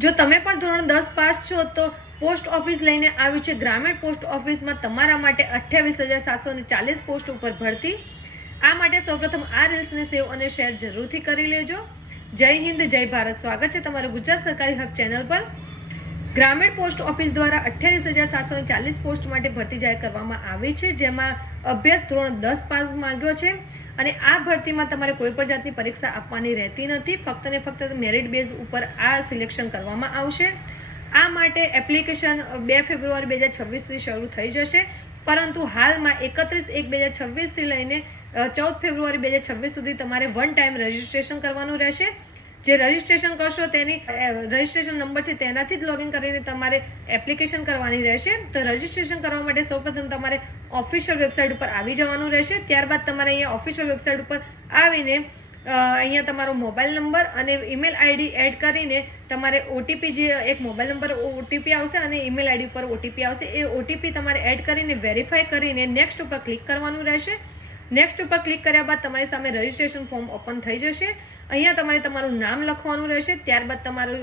જો તમે પણ ધોરણ 10 પાસ છો તો પોસ્ટ ઓફિસ લઈને આવ્યું છે ગ્રામીણ પોસ્ટ ઓફિસમાં તમારા માટે 28,740 પોસ્ટ ઉપર ભરતી. આ માટે સૌપ્રથમ આ રીલ્સને સેવ અને શેર જરૂરથી કરી લેજો. જય હિન્દ, જય ભારત. સ્વાગત છે તમારું ગુજરાત સરકારી હબ ચેનલ પર. ગ્રામીણ પોસ્ટ ઓફિસ દ્વારા 28,740 પોસ્ટ માટે ભરતી જાહેર કરવામાં આવી છે, જેમાં અભ્યાસ ધોરણ 10 પાસ માંગ્યો છે. અને આ ભરતીમાં તમારે કોઈ પણ જાતની પરીક્ષા આપવાની રહેતી નથી. ફક્ત ને ફક્ત મેરિટ બેઝ ઉપર આ સિલેક્શન કરવામાં આવશે. આ માટે એપ્લિકેશન 2 ફેબ્રુઆરી 2026થી શરૂ થઈ જશે, પરંતુ હાલમાં 31/1/2026થી લઈને 14 ફેબ્રુઆરી 2026 સુધી તમારે વન ટાઈમ રજિસ્ટ્રેશન કરવાનું રહેશે. જે રજિસ્ટ્રેશન કરશો તેની રજિસ્ટ્રેશન નંબર છે તેનાથી જ લોગિન કરીને તમારે એપ્લિકેશન કરવાની રહેશે. તો રજિસ્ટ્રેશન કરવા માટે સૌપ્રથમ તમારે ઓફિશિયલ વેબસાઇટ ઉપર આવી જવાનું રહેશે. ત્યારબાદ તમારે અહીંયા ઓફિશિયલ વેબસાઇટ ઉપર આવીને અહીંયા તમારો મોબાઈલ નંબર અને ઈમેલ આઈડી એડ કરીને તમારે ઓટીપી, જે એક મોબાઈલ નંબર ઓટીપી આવશે અને ઈમેલ આઈડી ઉપર ઓટીપી આવશે, એ ઓટીપી તમારે એડ કરીને વેરીફાઈ કરીને નેક્સ્ટ ઉપર ક્લિક કરવાનું રહેશે. નેક્સ્ટ ઉપર ક્લિક કર્યા બાદ તમારી સામે રજિસ્ટ્રેશન ફોર્મ ઓપન થઈ જશે. અહીંયા તમારે તમારું નામ લખવાનું રહેશે. ત્યારબાદ તમારું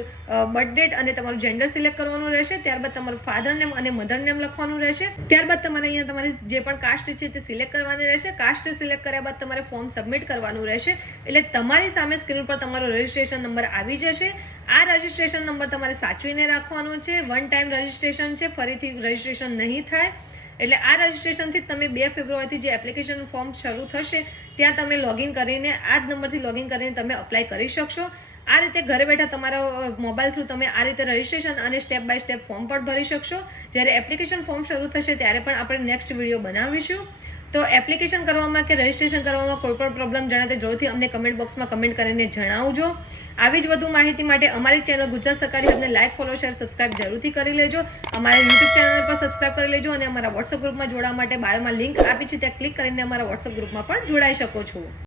બર્થ ડેટ અને તમારું જેન્ડર સિલેક્ટ કરવાનું રહેશે. ત્યારબાદ તમારું ફાધર નેમ અને મધર નેમ લખવાનું રહેશે. ત્યારબાદ તમારે અહીંયા તમારી જે પણ કાસ્ટ છે તે સિલેક્ટ કરવાની રહેશે. કાસ્ટ સિલેક્ટ કર્યા બાદ તમારે ફોર્મ સબમિટ કરવાનું રહેશે. એટલે તમારી સામે સ્ક્રીન પર તમારો રજિસ્ટ્રેશન નંબર આવી જશે. આ રજિસ્ટ્રેશન નંબર તમારે સાચવીને રાખવાનો છે. વન ટાઈમ રજિસ્ટ્રેશન છે, ફરીથી રજિસ્ટ્રેશન નહીં થાય. એટલે આ રજિસ્ટ્રેશનથી તમે 2 ફેબ્રુઆરીથી જે એપ્લિકેશન ફોર્મ શરૂ થશે ત્યાં તમે લોગિન કરીને આ જ નંબરથી લોગિન કરીને તમે અપ્લાય કરી શકશો. આ રીતે ઘરે બેઠા તમારા મોબાઈલ થ્રુ તમે આ રીતે રજિસ્ટ્રેશન અને સ્ટેપ બાય સ્ટેપ ફોર્મ પણ ભરી શકશો. જ્યારે એપ્લિકેશન ફોર્મ શરૂ થશે ત્યારે પણ આપણે નેક્સ્ટ વિડીયો બનાવીશું. તો એપ્લિકેશન કરવામાં કે રજિસ્ટ્રેશન કરવામાં કોઈ પણ પ્રોબ્લેમ જણાય તો જરૂરથી અમને કમેન્ટ બોક્સમાં કમેન્ટ કરીને જણાવજો. આવી જ વધુ માહિતી માટે અમારી ચેનલ ગુજરાત સરકારી હબને લાઇક, ફોલો, શેર, સબસ્ક્રાઇબ જરૂરથી કરી લેજો. અમારા યુટ્યુબ ચેનલ પર સબસ્ક્રાઇબ કરી લેજો અને અમારા વોટ્સઅપ ગ્રુપમાં જોડાવા માટે બાયોમાં લિંક આપી છે, ત્યાં ક્લિક કરીને અમારા વોટ્સઅપ ગ્રુપમાં પણ જોડાઈ શકો છો.